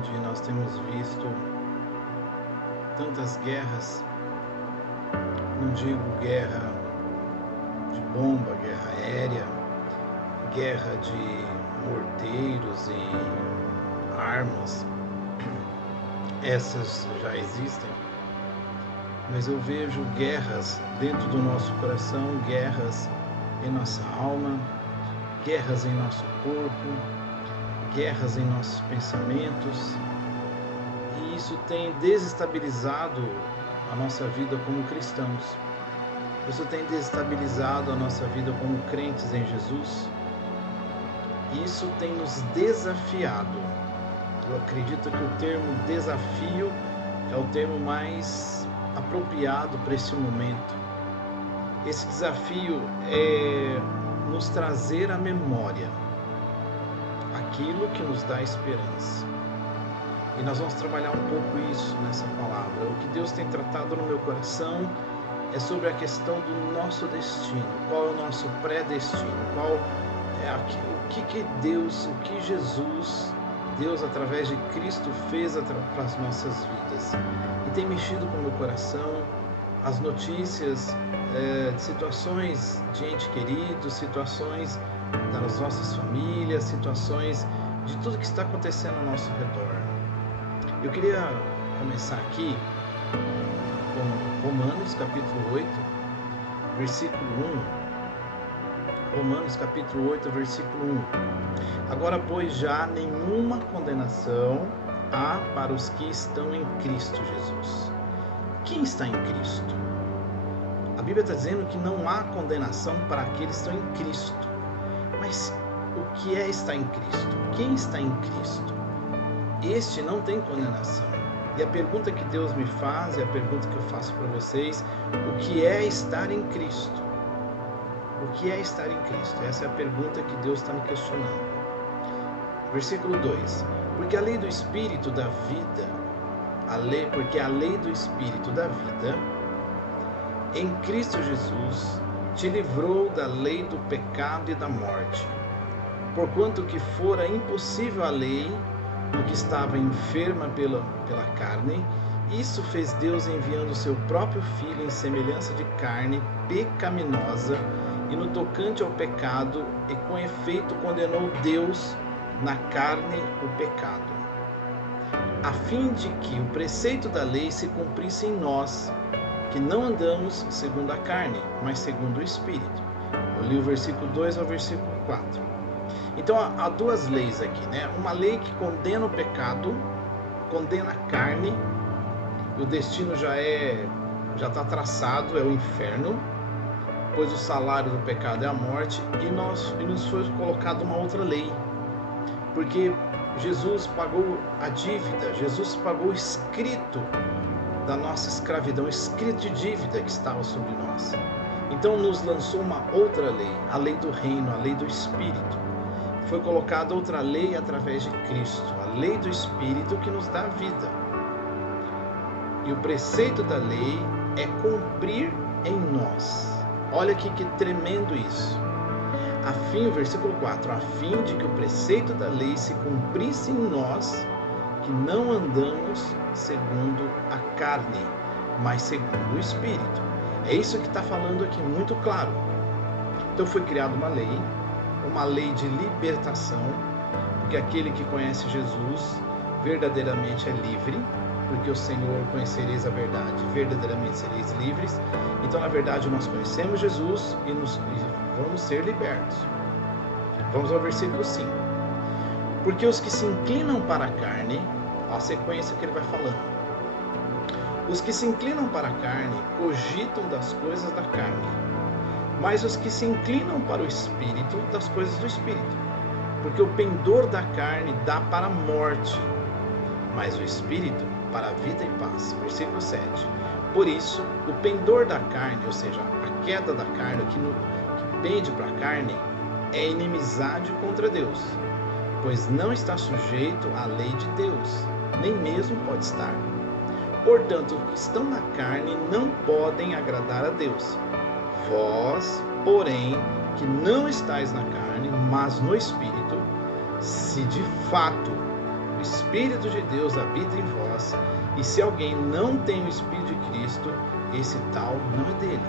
onde nós temos visto tantas guerras, não digo guerra de bomba, guerra aérea, guerra de morteiros e armas, essas já existem, mas eu vejo guerras dentro do nosso coração, guerras em nossa alma, guerras em nosso corpo, guerras em nossos pensamentos, e isso tem desestabilizado a nossa vida como cristãos. Isso tem desestabilizado a nossa vida como crentes em Jesus. E isso tem nos desafiado. Eu acredito que o termo desafio é o termo mais apropriado para esse momento. Esse desafio é nos trazer à memória aquilo que nos dá esperança. E nós vamos trabalhar um pouco isso nessa palavra. O que Deus tem tratado no meu coração é sobre a questão do nosso destino. Qual é o nosso pré-destino? Qual é o que Deus, o que Jesus, Deus através de Cristo fez para as nossas vidas. E tem mexido com o meu coração as notícias de situações de entes queridos, situações das nossas famílias, situações de tudo que está acontecendo ao nosso redor. Eu queria começar aqui com Romanos capítulo 8, versículo 1. Romanos capítulo 8, versículo 1. Agora, pois, já nenhuma condenação há para os que estão em Cristo Jesus. Quem está em Cristo? A Bíblia está dizendo que não há condenação para aqueles que estão em Cristo. Mas o que é estar em Cristo? Quem está em Cristo? Este não tem condenação. E a pergunta que Deus me faz, e a pergunta que eu faço para vocês, o que é estar em Cristo? O que é estar em Cristo? Essa é a pergunta que Deus está me questionando. Versículo 2. Porque a lei do Espírito da vida, porque a lei do Espírito da vida, em Cristo Jesus, te livrou da lei do pecado e da morte. Porquanto que fora impossível a lei, no que estava enferma pela carne, isso fez Deus enviando o seu próprio Filho em semelhança de carne pecaminosa, e no tocante ao pecado, e com efeito condenou Deus na carne o pecado, a fim de que o preceito da lei se cumprisse em nós, que não andamos segundo a carne, mas segundo o Espírito. Eu li o versículo 2 ao versículo 4. Então há duas leis aqui, né? Uma lei que condena o pecado, condena a carne, e o destino já está traçado, é o inferno, pois o salário do pecado é a morte, e nos foi colocada uma outra lei, porque Jesus pagou a dívida, Jesus pagou o escrito da nossa escravidão, o escrito de dívida que estava sobre nós. Então nos lançou uma outra lei, a lei do reino, a lei do Espírito. Foi colocada outra lei através de Cristo, a lei do Espírito que nos dá vida. E o preceito da lei é cumprir em nós. Olha aqui que tremendo isso. Versículo 4, a fim de que o preceito da lei se cumprisse em nós, que não andamos segundo a carne, mas segundo o Espírito. É isso que está falando aqui, muito claro. Então foi criada uma lei de libertação, porque aquele que conhece Jesus verdadeiramente é livre, porque o Senhor conhecereis a verdade, verdadeiramente sereis livres. Então, na verdade, nós conhecemos Jesus e vamos ser libertos. Vamos ao versículo 5. Porque os que se inclinam para a carne, a sequência que ele vai falando. Os que se inclinam para a carne cogitam das coisas da carne, mas os que se inclinam para o Espírito, das coisas do Espírito. Porque o pendor da carne dá para a morte, mas o Espírito para a vida e paz. Versículo 7. Por isso, o pendor da carne, ou seja, a queda da carne, que pende para a carne, é inimizade contra Deus, pois não está sujeito à lei de Deus, nem mesmo pode estar. Portanto, os que estão na carne não podem agradar a Deus. Vós, porém, que não estáis na carne, mas no Espírito, se de fato o Espírito de Deus habita em vós, e se alguém não tem o Espírito de Cristo, esse tal não é dele.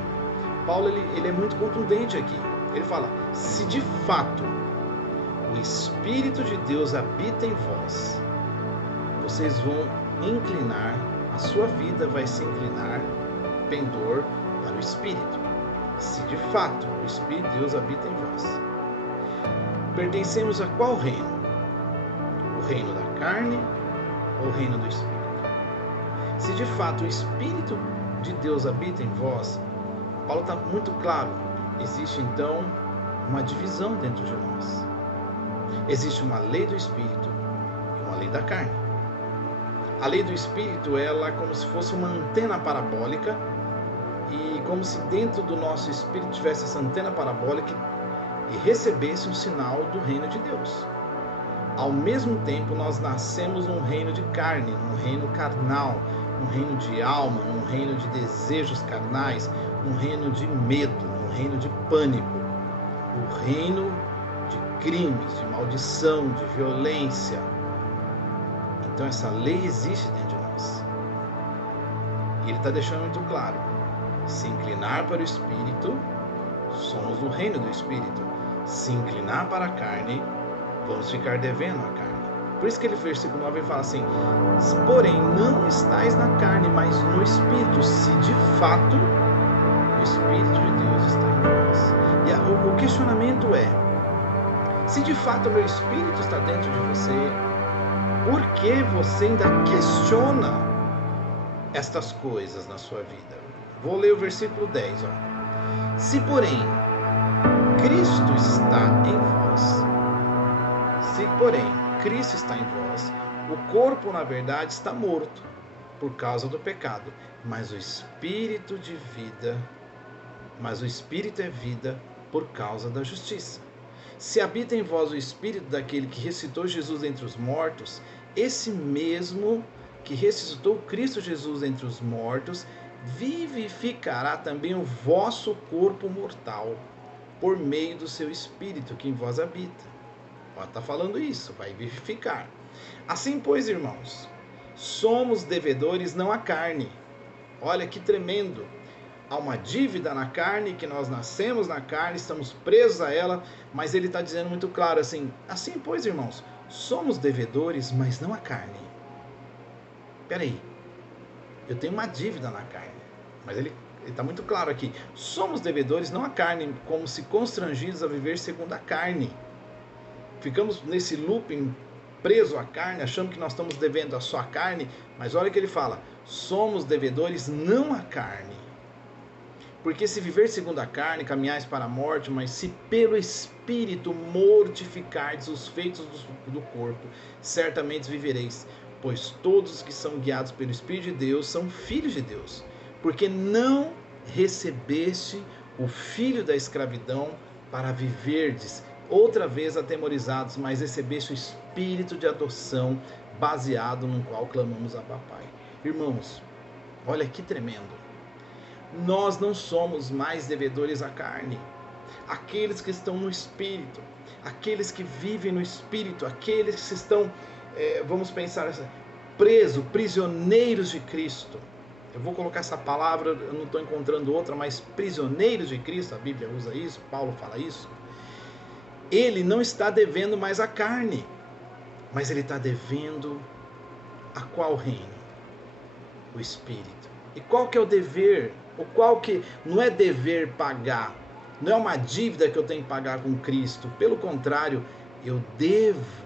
Paulo ele é muito contundente aqui. Ele fala, se de fato o Espírito de Deus habita em vós, vocês vão inclinar, a sua vida vai se inclinar, pendor para o Espírito. Se de fato o Espírito de Deus habita em vós. Pertencemos a qual reino? O reino da carne ou o reino do Espírito? Se de fato o Espírito de Deus habita em vós, Paulo está muito claro, existe então uma divisão dentro de nós. Existe uma lei do Espírito e uma lei da carne. A lei do Espírito, ela é como se fosse uma antena parabólica, e como se dentro do nosso espírito tivesse essa antena parabólica e recebesse um sinal do reino de Deus. Ao mesmo tempo, nós nascemos num reino de carne, num reino carnal, num reino de alma, num reino de desejos carnais, num reino de medo, num reino de pânico, o reino de crimes, de maldição, de violência. Então essa lei existe dentro de nós. E ele está deixando muito claro, se inclinar para o Espírito, somos do reino do Espírito. Se inclinar para a carne, vamos ficar devendo a carne. Por isso que ele, versículo 9, ele fala assim, porém não estáis na carne, mas no Espírito, se de fato o Espírito de Deus está em vós. E o questionamento é, se de fato o meu Espírito está dentro de você, por que você ainda questiona estas coisas na sua vida? Vou ler o versículo 10. Ó. Se, porém, Cristo está em vós, o corpo, na verdade, está morto por causa do pecado, mas o Espírito é vida por causa da justiça. Se habita em vós o Espírito daquele que ressuscitou Jesus entre os mortos, esse mesmo que ressuscitou Cristo Jesus entre os mortos, vivificará também o vosso corpo mortal, por meio do seu Espírito que em vós habita. Está falando isso, vai vivificar. Assim, pois, irmãos, somos devedores não à carne. Olha que tremendo. Há uma dívida na carne, que nós nascemos na carne, estamos presos a ela, mas ele está dizendo muito claro assim, pois, irmãos, somos devedores, mas não à carne. Peraí, eu tenho uma dívida na carne, mas ele está muito claro aqui, somos devedores não à carne, como se constrangidos a viver segundo a carne. Ficamos nesse looping, preso à carne, achando que nós estamos devendo a só a carne, mas olha o que ele fala, somos devedores não à carne. Porque se viver segundo a carne, caminhais para a morte, mas se pelo Espírito mortificardes os feitos do corpo, certamente vivereis. Pois todos os que são guiados pelo Espírito de Deus são filhos de Deus. Porque não recebeste o filho da escravidão para viverdes outra vez atemorizados, mas recebeste o Espírito de adoção, baseado no qual clamamos a Papai. Irmãos, olha que tremendo. Nós não somos mais devedores à carne. Aqueles que estão no Espírito, aqueles que vivem no Espírito, aqueles que estão, vamos pensar assim, prisioneiros de Cristo. Eu vou colocar essa palavra, eu não estou encontrando outra, mas prisioneiros de Cristo, a Bíblia usa isso, Paulo fala isso. Ele não está devendo mais à carne, mas ele está devendo a qual reino? O Espírito. E qual que é o dever? O qual que não é dever pagar, não é uma dívida que eu tenho que pagar com Cristo, pelo contrário, eu devo.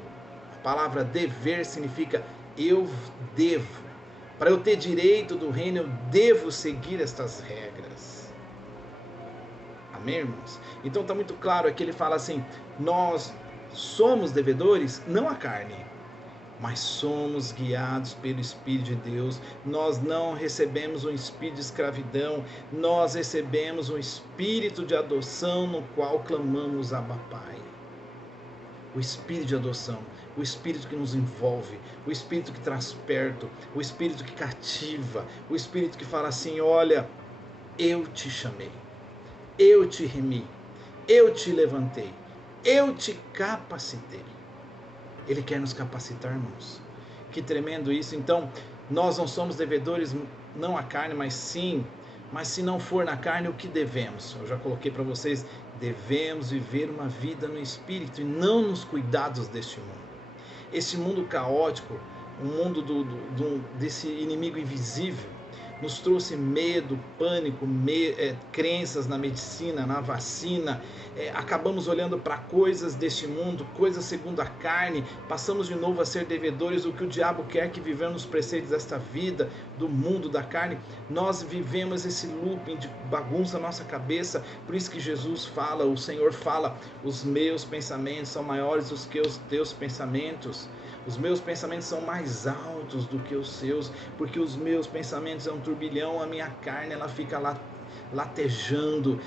A palavra dever significa eu devo. Para eu ter direito do reino, eu devo seguir estas regras. Amém, irmãos? Então está muito claro aqui, ele fala assim, nós somos devedores, não à carne, mas somos guiados pelo Espírito de Deus. Nós não recebemos um espírito de escravidão, nós recebemos um espírito de adoção no qual clamamos Abba Pai. O espírito de adoção, o espírito que nos envolve, o espírito que traz perto, o espírito que cativa, o espírito que fala assim, olha, eu te chamei, eu te remi, eu te levantei, eu te capacitei. Ele quer nos capacitar, irmãos. Que tremendo isso. Então, nós não somos devedores, não à carne, mas sim. Mas se não for na carne, o que devemos? Eu já coloquei para vocês, devemos viver uma vida no Espírito e não nos cuidados deste mundo. Esse mundo caótico, o mundo desse inimigo invisível, nos trouxe medo, pânico, crenças na medicina, na vacina. Acabamos olhando para coisas deste mundo, coisas segundo a carne, passamos de novo a ser devedores do que o diabo quer que vivamos nos preceitos desta vida, do mundo da carne. Nós vivemos esse looping de bagunça na nossa cabeça, por isso que Jesus fala, o Senhor fala, os meus pensamentos são maiores do que os teus pensamentos. Os meus pensamentos são mais altos do que os seus, porque os meus pensamentos é um turbilhão, a minha carne ela fica lá latejando,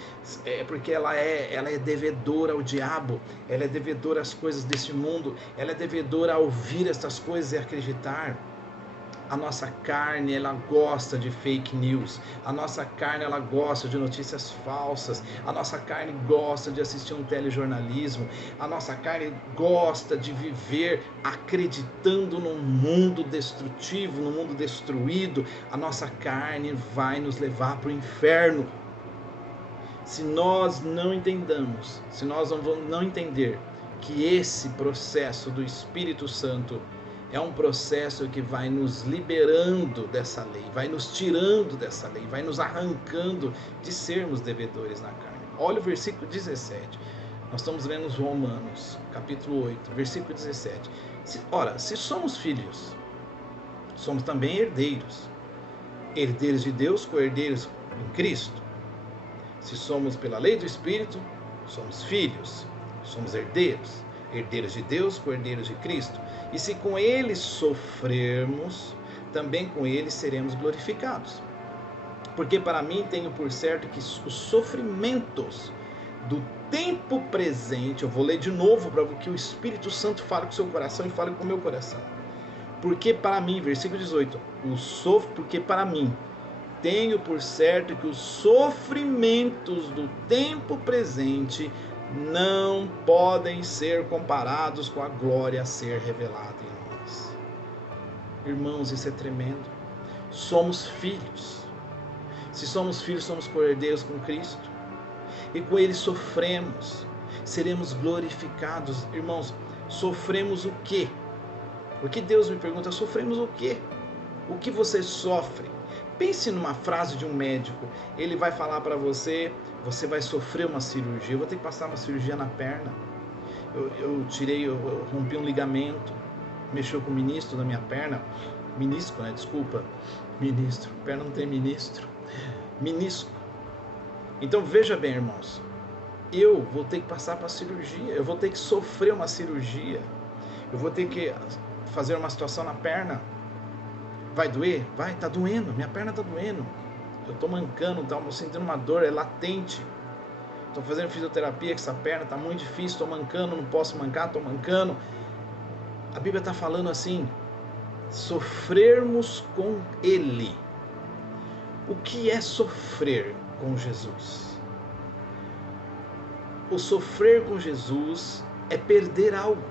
porque ela é devedora ao diabo, ela é devedora às coisas desse mundo, ela é devedora a ouvir essas coisas e acreditar. A nossa carne, ela gosta de fake news. A nossa carne, ela gosta de notícias falsas. A nossa carne gosta de assistir um telejornalismo. A nossa carne gosta de viver acreditando num mundo destrutivo, num mundo destruído. A nossa carne vai nos levar para o inferno. Se nós não entendamos, se nós não entender que esse processo do Espírito Santo é um processo que vai nos liberando dessa lei, vai nos tirando dessa lei, vai nos arrancando de sermos devedores na carne. Olha o versículo 17. Nós estamos lendo os Romanos, capítulo 8, versículo 17. Se somos filhos, somos também herdeiros. Herdeiros de Deus, co-herdeiros em Cristo. Se somos pela lei do Espírito, somos filhos, somos herdeiros. Herdeiros de Deus, co-herdeiros de Cristo. E se com ele sofrermos, também com ele seremos glorificados. Porque para mim tenho por certo que os sofrimentos do tempo presente, eu vou ler de novo para que o Espírito Santo fale com o seu coração e fale com o meu coração. Porque para mim, versículo 18, porque para mim tenho por certo que os sofrimentos do tempo presente não podem ser comparados com a glória a ser revelada em nós. Irmãos, isso é tremendo. Somos filhos. Se somos filhos, somos co-herdeiros com Cristo. E com Ele sofremos. Seremos glorificados. Irmãos, sofremos o quê? Porque Deus me pergunta, sofremos o quê? O que você sofre? Pense numa frase de um médico. Ele vai falar para você, você vai sofrer uma cirurgia. Eu vou ter que passar uma cirurgia na perna. Eu rompi um ligamento. Mexeu com o menisco da minha perna. Menisco, né? Desculpa. Ministro. Perna não tem ministro. Menisco. Então veja bem, irmãos. Eu vou ter que passar para a cirurgia. Eu vou ter que sofrer uma cirurgia. Eu vou ter que fazer uma situação na perna. Vai doer? Vai, tá doendo, minha perna tá doendo. Eu tô mancando, tô sentindo uma dor, é latente. Tô fazendo fisioterapia com essa perna, tá muito difícil, tô mancando, não posso mancar, tô mancando. A Bíblia tá falando assim, sofrermos com Ele. O que é sofrer com Jesus? O sofrer com Jesus é perder algo.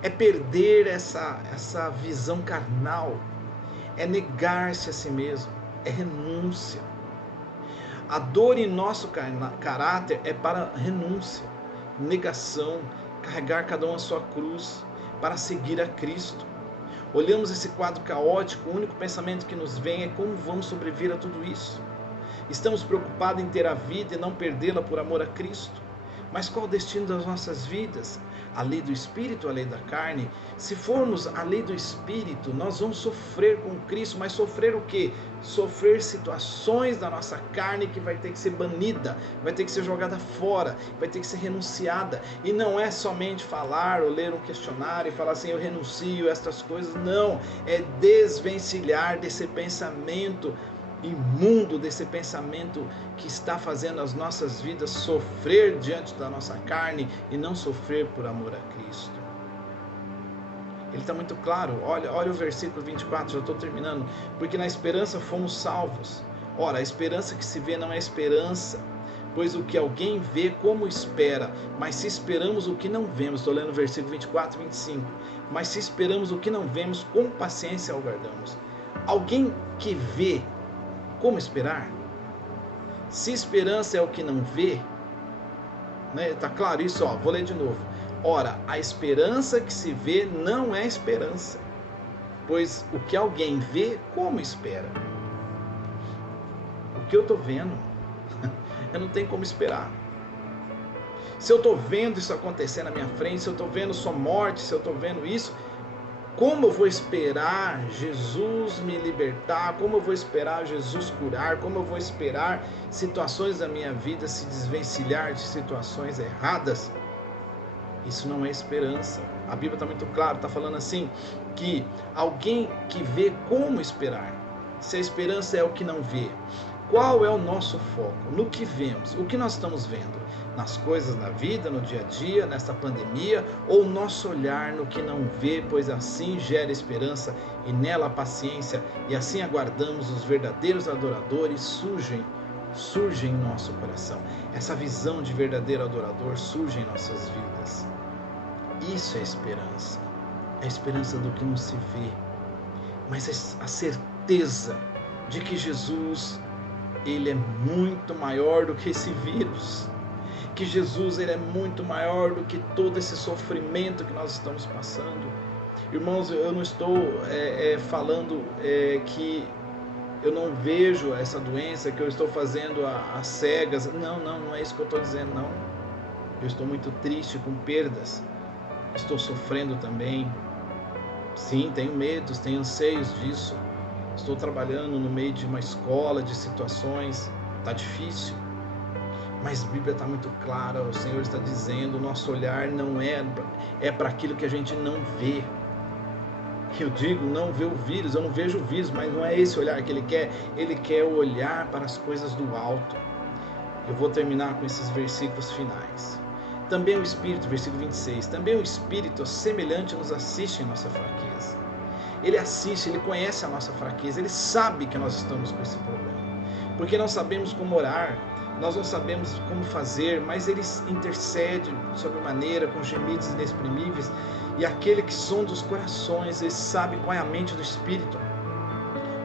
É perder essa visão carnal. É negar-se a si mesmo. É renúncia. A dor em nosso caráter é para renúncia, negação, carregar cada um a sua cruz para seguir a Cristo. Olhamos esse quadro caótico, o único pensamento que nos vem é como vamos sobreviver a tudo isso. Estamos preocupados em ter a vida e não perdê-la por amor a Cristo. Mas qual o destino das nossas vidas? A lei do Espírito, a lei da carne? Se formos a lei do Espírito, nós vamos sofrer com Cristo, mas sofrer o quê? Sofrer situações da nossa carne que vai ter que ser banida, vai ter que ser jogada fora, vai ter que ser renunciada. E não é somente falar ou ler um questionário e falar assim, eu renuncio a estas coisas. Não, é desvencilhar desse pensamento imundo, desse pensamento que está fazendo as nossas vidas sofrer diante da nossa carne e não sofrer por amor a Cristo. Ele está muito claro, olha o versículo 24, já estou terminando, porque na esperança fomos salvos. Ora, a esperança que se vê não é esperança, Pois o que alguém vê, como espera? Mas se esperamos o que não vemos, estou lendo o versículo 24 e 25. Mas se esperamos o que não vemos, com paciência aguardamos. Alguém que vê, como esperar? Se esperança é o que não vê, né? Tá claro isso, ó, vou ler de novo. Ora, a esperança que se vê não é esperança. Pois o que alguém vê, como espera? O que eu estou vendo, eu não tenho como esperar. Se eu estou vendo isso acontecer na minha frente, se eu estou vendo só morte, se eu estou vendo isso, como eu vou esperar Jesus me libertar? Como eu vou esperar Jesus curar? Como eu vou esperar situações da minha vida se desvencilhar de situações erradas? Isso não é esperança. A Bíblia está muito clara, está falando assim, que alguém que vê, como esperar? Se a esperança é o que não vê, qual é o nosso foco? No que vemos? O que nós estamos vendo? Nas coisas da vida, no dia a dia, nessa pandemia? Ou nosso olhar no que não vê, pois assim gera esperança e nela a paciência, e assim aguardamos os verdadeiros adoradores surge em nosso coração. Essa visão de verdadeiro adorador surge em nossas vidas. Isso é esperança. É a esperança do que não se vê, mas a certeza de que Jesus, ele é muito maior do que esse vírus, que Jesus, ele é muito maior do que todo esse sofrimento que nós estamos passando. Irmãos, eu não estou falando que eu não vejo essa doença, que eu estou fazendo às cegas. Não é isso que eu estou dizendo, não. Eu estou muito triste com perdas, estou sofrendo também. Sim, tenho medos, tenho anseios disso. Estou trabalhando no meio de uma escola, de situações, está difícil. Mas a Bíblia está muito clara, o Senhor está dizendo, o nosso olhar não é para aquilo que a gente não vê. Eu digo, não vê o vírus, eu não vejo o vírus, mas não é esse olhar que ele quer olhar para as coisas do alto. Eu vou terminar com esses versículos finais. Também o Espírito, versículo 26, também o Espírito semelhante nos assiste em nossa fraqueza. Ele assiste, ele conhece a nossa fraqueza, ele sabe que nós estamos com esse problema. Porque não sabemos como orar, nós não sabemos como fazer, mas ele intercede sobremaneira, com gemidos inexprimíveis, e aquele que sonda os corações, ele sabe qual é a mente do Espírito.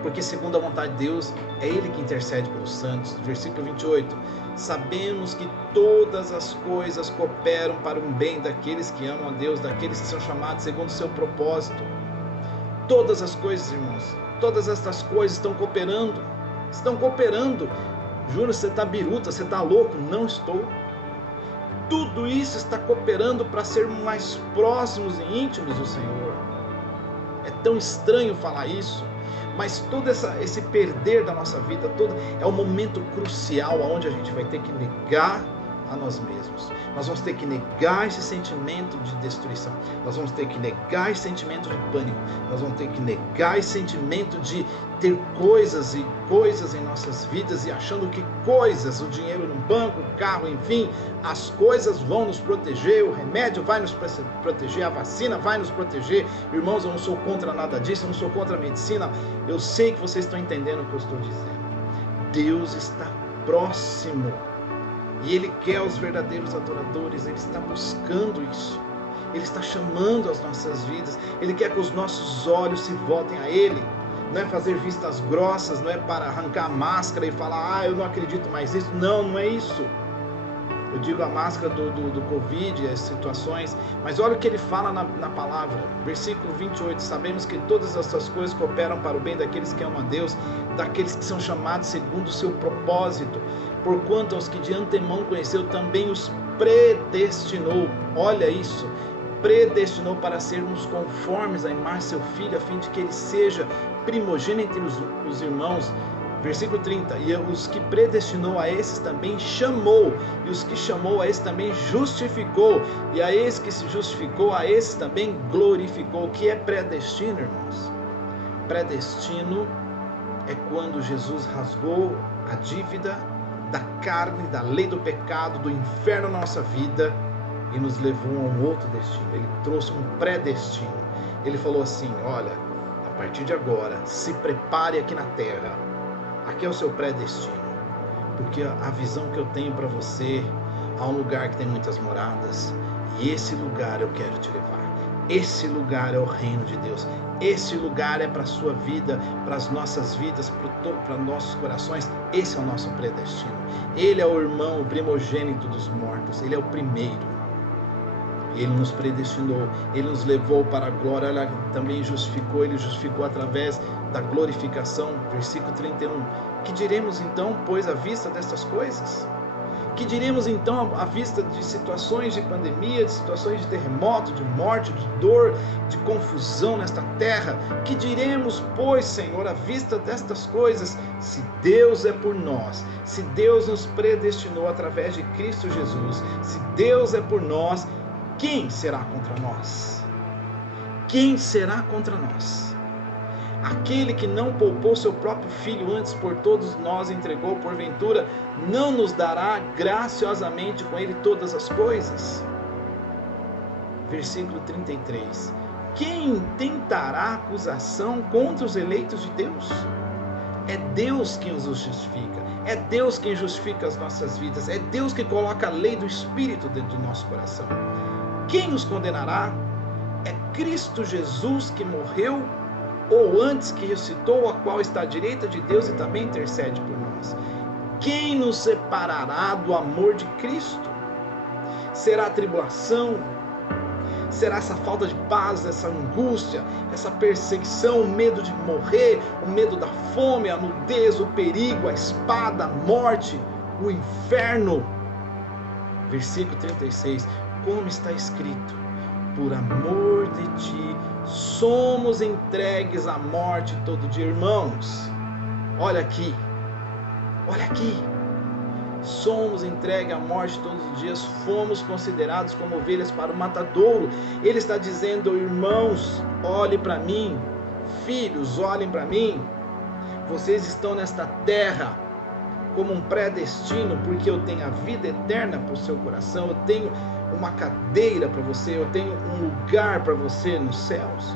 Porque segundo a vontade de Deus, é ele que intercede pelos santos. Versículo 28, sabemos que todas as coisas cooperam para o bem daqueles que amam a Deus, daqueles que são chamados segundo o seu propósito. Todas as coisas, irmãos, todas estas coisas estão cooperando. Juro, você está biruta, você está louco? Não estou. Tudo isso está cooperando para sermos mais próximos e íntimos do Senhor. É tão estranho falar isso, mas todo esse perder da nossa vida, é um momento crucial onde a gente vai ter que negar a nós mesmos. Nós vamos ter que negar esse sentimento de destruição. Nós vamos ter que negar esse sentimento de pânico. Nós vamos ter que negar esse sentimento de ter coisas em nossas vidas e achando que coisas, o dinheiro no banco, o carro, enfim, as coisas vão nos proteger, o remédio vai nos proteger, a vacina vai nos proteger. Irmãos, eu não sou contra nada disso, eu não sou contra a medicina. Eu sei que vocês estão entendendo o que eu estou dizendo. Deus está próximo. E Ele quer os verdadeiros adoradores, Ele está buscando isso. Ele está chamando as nossas vidas. Ele quer que os nossos olhos se voltem a Ele. Não é fazer vistas grossas, não é para arrancar a máscara e falar, eu não acredito mais nisso. Não é isso. Eu digo a máscara do Covid, as situações, mas olha o que ele fala na palavra, versículo 28, sabemos que todas essas coisas cooperam para o bem daqueles que amam a Deus, daqueles que são chamados segundo o seu propósito, porquanto aos que de antemão conheceu, também os predestinou, olha isso, predestinou para sermos conformes à imagem de seu Filho, a fim de que ele seja primogênito entre os irmãos. Versículo 30, e os que predestinou a esses também chamou, e os que chamou a esses também justificou, e a esses que se justificou, a esses também glorificou. O que é predestino, irmãos? Predestino é quando Jesus rasgou a dívida da carne, da lei do pecado, do inferno na nossa vida, e nos levou a um outro destino. Ele trouxe um predestino. Ele falou assim, olha, a partir de agora, se prepare aqui na terra. Aqui é o seu predestino. porque a visão que eu tenho para você, há um lugar que tem muitas moradas, e esse lugar eu quero te levar. Esse lugar é o reino de Deus. Esse lugar é para a sua vida, para as nossas vidas, para nossos corações. Esse é o nosso predestino. Ele é o irmão, o primogênito dos mortos. Ele é o primeiro. Ele nos predestinou. Ele nos levou para a glória. Ele também justificou. Ele justificou através da glorificação. Versículo 31. Que diremos então, pois, à vista destas coisas? Que diremos então à vista de situações de pandemia, de situações de terremoto, de morte, de dor, de confusão nesta terra? Que diremos, pois, Senhor, à vista destas coisas? Se Deus é por nós, se Deus nos predestinou através de Cristo Jesus, se Deus é por nós, quem será contra nós? Quem será contra nós? Aquele que não poupou seu próprio filho, antes por todos nós entregou, porventura não nos dará graciosamente com ele todas as coisas? Versículo 33. Quem tentará acusação contra os eleitos de Deus? É Deus quem os justifica. É Deus quem justifica as nossas vidas. É Deus que coloca a lei do Espírito dentro do nosso coração. Quem nos condenará? É Cristo Jesus que morreu, ou antes que ressuscitou, a qual está à direita de Deus e também intercede por nós. Quem nos separará do amor de Cristo? Será a tribulação? Será essa falta de paz, essa angústia, essa perseguição, o medo de morrer, o medo da fome, a nudez, o perigo, a espada, a morte, o inferno? Versículo 36. Como está escrito: por amor de ti somos entregues à morte todo dia. Irmãos, olha aqui, somos entregues à morte todos os dias, fomos considerados como ovelhas para o matadouro. Ele está dizendo: irmãos, olhem para mim, filhos, olhem para mim, vocês estão nesta terra como um predestino, porque eu tenho a vida eterna para o seu coração, eu tenho uma cadeira para você, eu tenho um lugar para você nos céus,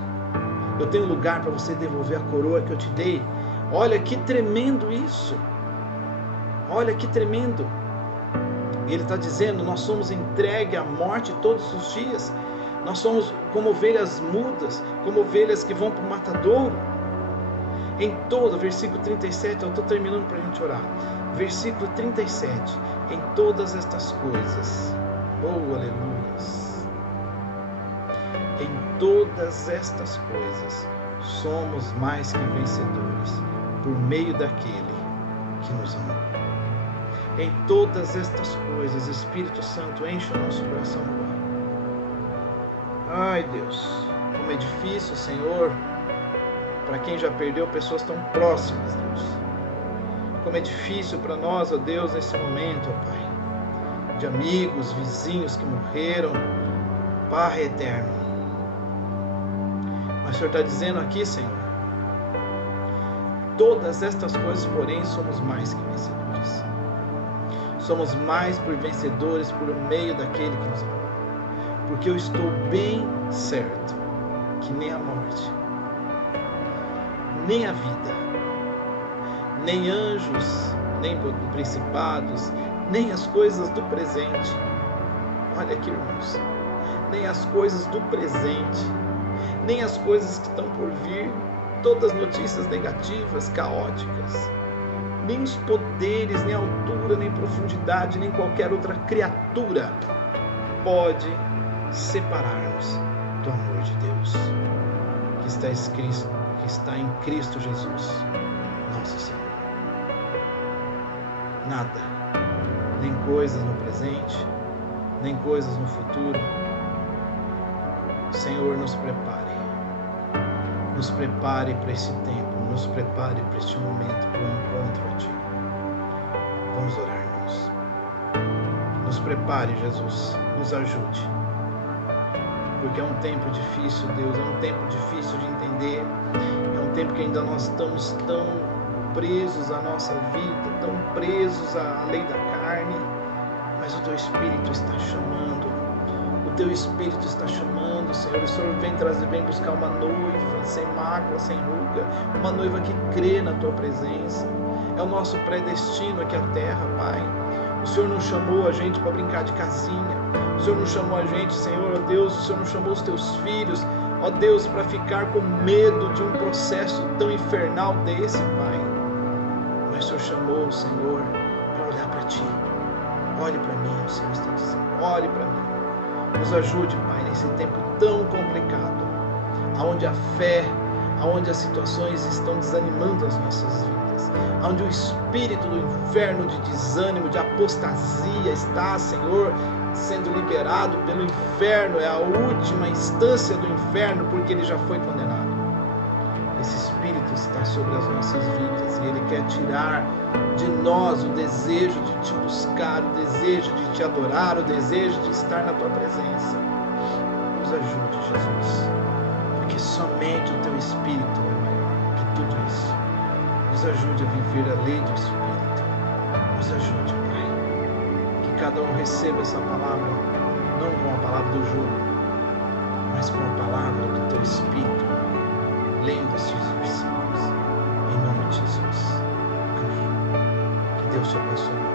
eu tenho um lugar para você devolver a coroa que eu te dei. Olha que tremendo isso, olha que tremendo. Ele está dizendo: nós somos entregues à morte todos os dias, nós somos como ovelhas mudas, como ovelhas que vão para o matadouro. Em todo, versículo 37, eu estou terminando para a gente orar. Versículo 37, em todas estas coisas, oh aleluias, em todas estas coisas somos mais que vencedores, por meio daquele que nos amou. Em todas estas coisas, Espírito Santo, enche o nosso coração agora. Ai Deus, como é difícil, Senhor, para quem já perdeu pessoas tão próximas, Deus. Como é difícil para nós, ó Deus, nesse momento, ó Pai, de amigos, vizinhos que morreram, Pai eterno. Mas o Senhor está dizendo aqui, Senhor, todas estas coisas, porém, somos mais que vencedores. Somos mais por vencedores por meio daquele que nos amou. Porque eu estou bem certo que nem a morte, nem a vida, nem anjos, nem principados, nem as coisas do presente. Olha aqui, irmãos, nem as coisas do presente, nem as coisas que estão por vir, todas notícias negativas, caóticas, nem os poderes, nem altura, nem profundidade, nem qualquer outra criatura pode separar-nos do amor de Deus que está escrito, que está em Cristo Jesus, nosso Senhor. Nada, nem coisas no presente, nem coisas no futuro. Senhor, nos prepare para esse tempo, nos prepare para este momento, para o encontro a Ti. Vamos orar, irmãos. Nos prepare, Jesus, nos ajude, porque é um tempo difícil, Deus, é um tempo difícil de entender, é um tempo que ainda nós estamos tão presos à nossa vida, tão presos à lei da carne, mas o Teu Espírito está chamando, o teu Espírito está chamando, Senhor. O Senhor vem buscar uma noiva sem mácula, sem ruga, uma noiva que crê na tua presença. É o nosso predestino aqui à terra, Pai. O Senhor não chamou a gente para brincar de casinha. O Senhor não chamou a gente, Senhor, ó Deus, o Senhor não chamou os teus filhos, ó Deus, para ficar com medo de um processo tão infernal desse, Pai. Mas o Senhor chamou, Senhor, para olhar para Ti. Olhe para mim, o Senhor está dizendo. Olhe para mim. Nos ajude, Pai, nesse tempo tão complicado, onde a fé, onde as situações estão desanimando as nossas vidas, onde o espírito do inferno, de desânimo, de apostasia está, Senhor, sendo liberado pelo inferno. É a última instância do inferno, porque ele já foi condenado. Esse espírito está sobre as nossas vidas e ele quer tirar de nós o desejo de te buscar, o desejo de te adorar, o desejo de estar na tua presença. Nos ajude, Jesus, porque somente o teu Espírito é maior que tudo isso. Nos ajude a viver a lei do Espírito. Nos ajude, Pai, que cada um receba essa palavra, não com a palavra do jogo, mas com a palavra do teu Espírito, lendo esses versículos. Em nome de Jesus. Amém. Que Deus te abençoe.